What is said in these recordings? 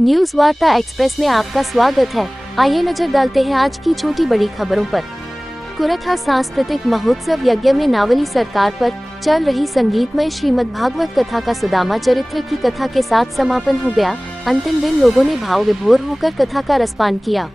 News वार्ता express में आपका स्वागत है। आइए नजर डालते हैं आज की छोटी बड़ी खबरों पर। कुरथा सांस्कृतिक महोत्सव यज्ञ में नावली सरकार पर चल रही संगीतमय श्रीमद् भागवत कथा का सुदामा चरित्र की कथा के साथ समापन हो गया। अंतिम दिन लोगों ने भाव विभोर होकर कथा का रसपान किया।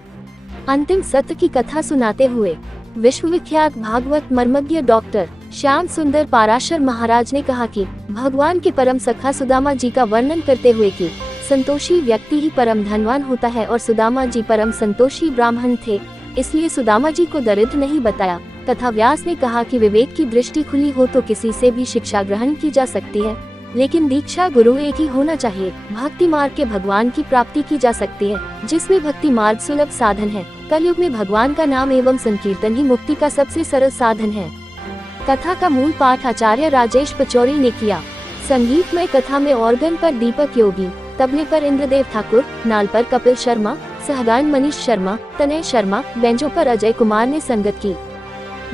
अंतिम सत्र की कथा सुनाते हुए विश्वविख्यात भागवत मर्मज्ञ डॉक्टर श्याम सुंदर पाराशर महाराज ने कहा कि भगवान के परम सखा सुदामा जी का वर्णन करते हुए कि संतोषी व्यक्ति ही परम धनवान होता है और सुदामा जी परम संतोषी ब्राह्मण थे, इसलिए सुदामा जी को दरिद्र नहीं बताया। तथा व्यास ने कहा कि विवेक की दृष्टि खुली हो तो किसी से भी शिक्षा ग्रहण की जा सकती है, लेकिन दीक्षा गुरु एक ही होना चाहिए। भक्ति मार्ग के भगवान की प्राप्ति की जा सकती है, जिसमें भक्ति मार्ग सुलभ साधन है। कलयुग में भगवान का नाम एवं संकीर्तन ही मुक्ति का सबसे सरल साधन है। कथा का मूल पाठ आचार्य राजेश पचौरी ने किया। संगीतमय कथा में ऑर्गन पर दीपक योगी, तबले पर इंद्रदेव ठाकुर, नाल पर कपिल शर्मा, सहगान मनीष शर्मा, तनय शर्मा, बेंजो पर अजय कुमार ने संगत की।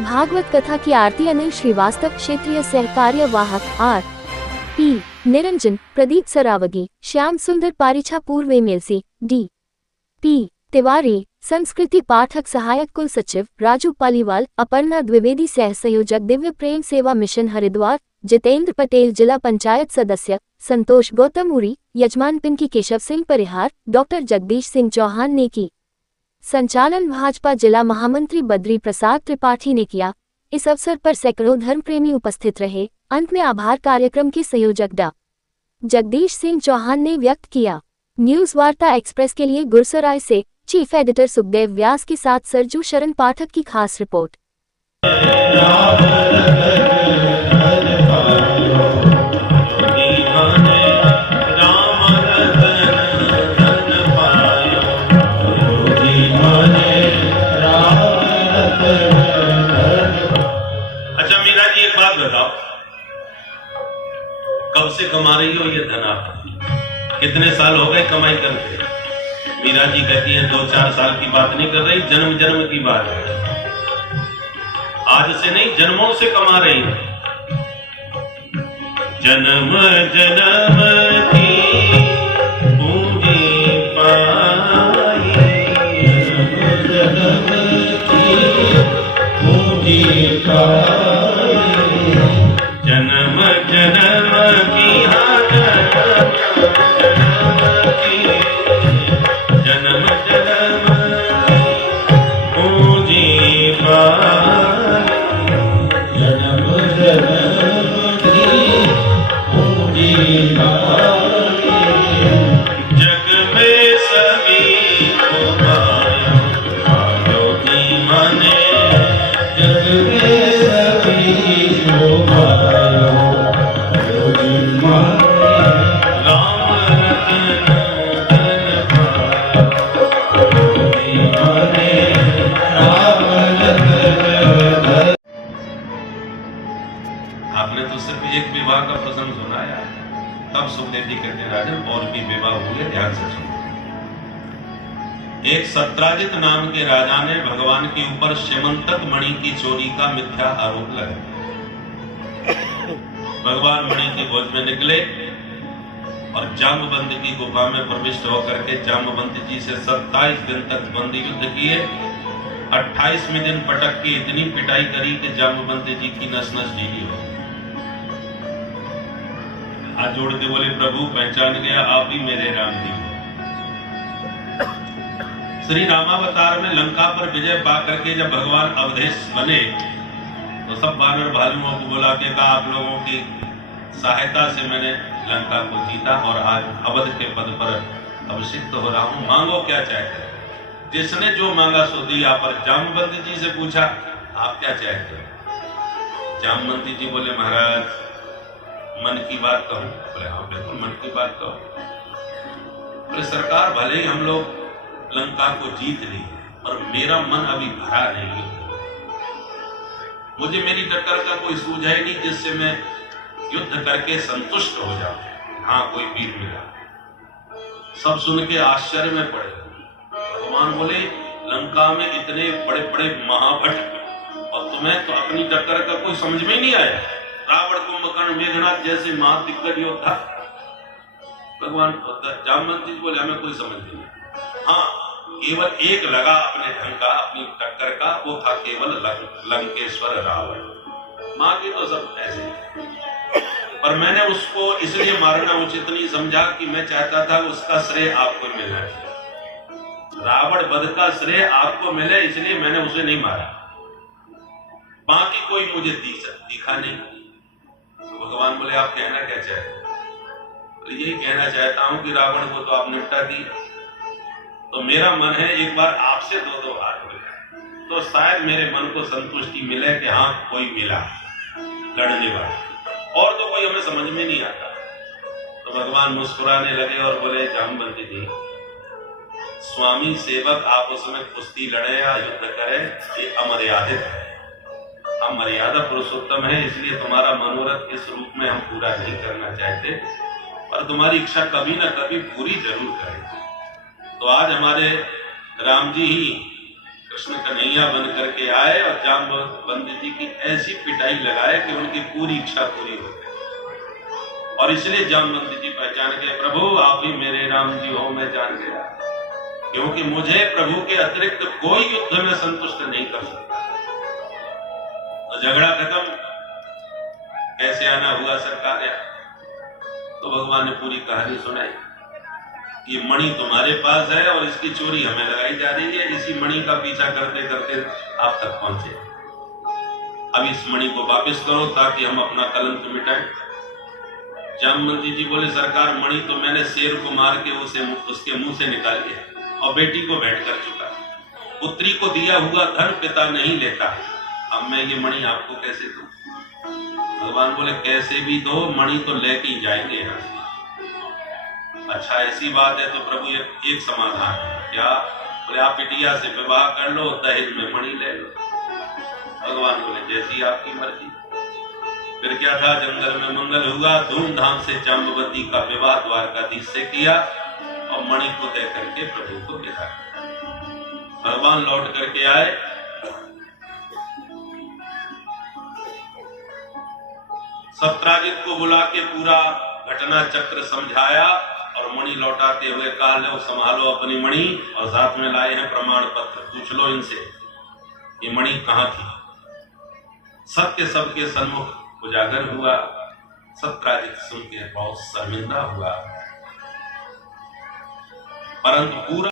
भागवत कथा की आरती अनिल श्रीवास्तव, क्षेत्रीय सहकार्यवाहक आर.पी. निरंजन, प्रदीप सरावगी, श्याम सुंदर पारिछा, पूर्व एमएलसी डी.पी. तिवारी, संस्कृति पाठक सहायक कुल सचिव राजू पालीवाल, अपर्णा द्विवेदी, सह संयोजक दिव्य प्रेम सेवा मिशन हरिद्वार, जितेंद्र पटेल, जिला पंचायत सदस्य संतोष गौतमूरी, यजमान पिंकी केशव सिंह परिहार, डॉक्टर जगदीश सिंह चौहान ने की। संचालन भाजपा जिला महामंत्री बद्री प्रसाद त्रिपाठी ने किया। इस अवसर पर सैकड़ों धर्म प्रेमी उपस्थित रहे। अंत में आभार कार्यक्रम के संयोजक डा. जगदीश सिंह चौहान ने व्यक्त किया। न्यूज वार्ता एक्सप्रेस के लिए गुरसराय से चीफ एडिटर सुखदेव व्यास के साथ सरजू शरण पाठक की खास रिपोर्ट। अच्छा मीरा जी, एक बात बताओ, कब से कमा रही हो ये धन आप? कितने साल हो गए कमाई करते? मीरा जी कहती हैं 2-4 साल की बात नहीं कर रही, जन्म जन्म की बात है। आज से नहीं, जन्मों से कमा रही है। जन्म जन्म की पूंजी पाई, जन्म की पूंजी पाई, जन्म जन्म की जन्म जन्म पूंजी पाई, जन्म जन्म की पूंजी पाई, जग में सभी को पायो की माने, जग में सभी को पायो की माने, राम आपने तो सिर्फ एक विवाह का प्रसंग सुनाया, तब सुखदेव जी कहते हैं राजन और भी विवाह हुए, ध्यान से सुनो। एक सत्राजित नाम के राजा ने भगवान के ऊपर श्यमंतक मणि की चोरी का मिथ्या आरोप लगाया। भगवान मणि के भोज में निकले और जामवंत की गुफा में प्रविष्ट होकर के जामवंत जी से 27 दिन तक बंदी युद्ध किए। 28वें दिन पटक के इतनी पिटाई करी कि जामवंत जी की नस नस ढीली हो। हाथ जोड़ के बोले, प्रभु पहचान गया, आप ही मेरे राम जी। श्री रामावतार में लंका पर विजय पाकर के जब भगवान अवधेश बने तो सब वानर भालुओं को बुला के कहा, आप लोगों की सहायता से मैंने लंका को जीता और आज अवध के पद पर अभिषिक्त हो रहा हूं, मांगो क्या चाहते हैं। जिसने जो मांगा सो दिया। पर जामवंत जी से पूछा, आप क्या चाहते हैं? जामवंत जी बोले, महाराज मन की बात कहूं? बोले हाँ बिल्कुल मन की बात कहो। बोले सरकार, भले ही हम लोग लंका को जीत ली पर मेरा मन अभी भरा नहीं है। मुझे मेरी टक्कर का कोई सूझा ही नहीं जिससे मैं युद्ध करके संतुष्ट हो जाऊं। हाँ कोई वीर मिला। सब सुन के आश्चर्य में पड़े। भगवान बोले, लंका में इतने बड़े बड़े महाभट और तुम्हें तो अपनी टक्कर का कोई समझ में नहीं आया। रावण, कुंभकर्ण, मेघनाथ जैसे महादिग्गज योद्धा भगवान जामवंत जी बोले हमें कोई समझ नहीं। हाँ, केवल एक लगा अपने ढंग का, अपनी टक्कर का, वो था केवल लंकेश्वर रावण। बाकी तो सब ऐसे। पर मैंने उसको इसलिए मारना उचित नहीं समझा कि मैं चाहता था उसका श्रेय आपको मिलना चाहिए। रावण वध का श्रेय आपको मिले, इसलिए मैंने उसे नहीं मारा। बाकी कोई मुझे दिखा नहीं। तो भगवान बोले आप कहना क्या चाहते? तो यही कहना चाहता हूं कि रावण को तो आप निपटा दिए, तो मेरा मन है एक बार आपसे दो हाथ हो जाए, तो शायद मेरे मन को संतुष्टि मिले कि हाँ कोई मिला लड़ने वाला, और तो कोई हमें समझ में नहीं आता। तो भगवान मुस्कुराने लगे और बोले जामवंत जी, स्वामी सेवक आप उसमें कुश्ती लड़े या युद्ध करें, ये अमर्यादित है। हम मर्यादा पुरुषोत्तम है, इसलिए तुम्हारा मनोरथ इस रूप में हम पूरा नहीं करना चाहते, पर तुम्हारी इच्छा कभी ना कभी पूरी जरूर करेंगे। तो आज हमारे राम जी ही कृष्ण कन्हैया बन करके आए और जामवंत जी की ऐसी पिटाई लगाए कि उनकी पूरी इच्छा पूरी हो गई। और इसलिए जामवंत जी पहचान गए, प्रभु आप ही मेरे राम जी हो, मैं जान गया, क्योंकि मुझे प्रभु के अतिरिक्त कोई युद्ध में संतुष्ट नहीं कर सकता। तो झगड़ा खत्म, कैसे आना हुआ सरकार या? तो भगवान ने पूरी कहानी सुनाई। ये मणि तुम्हारे पास है और इसकी चोरी हमें लगाई जा रही है, इसी मणि का पीछा करते करते आप तक पहुंचे। अब इस मणि को वापस करो ताकि हम अपना कलंक मिटाएं। जामवंत जी बोले सरकार, मणि तो मैंने शेर को मार के उसके मुंह से निकाल लिया और बेटी को भेंट कर चुका। पुत्री को दिया हुआ धन पिता नहीं लेता, अब मैं ये मणि आपको कैसे दूं? भगवान बोले कैसे भी दो, मणि तो लेके ही जाएंगे यहाँ से। अच्छा ऐसी बात है तो प्रभु एक समाधान है क्या? बोले आप बिटिया से विवाह कर लो, दहेज में मणि ले लो। भगवान बोले जैसी आपकी मर्जी। फिर क्या था, जंगल में मंगल हुआ, धूमधाम से जाम्बवती का विवाह द्वारकाधीश से किया और मणि को दे करके प्रभु को विदा किया। भगवान लौट करके आए, सत्राजित को बुला के पूरा घटना चक्र समझाया और मणि लौटाते हुए कहा लो संभालो अपनी मणि, और साथ में लाए हैं प्रमाण पत्र, पूछ लो इनसे ये मणि कहां थी। सत्य सबके सन्मुख उजागर हुआ। सत्राजित सुन के बहुत शर्मिंदा हुआ, परंतु पूरा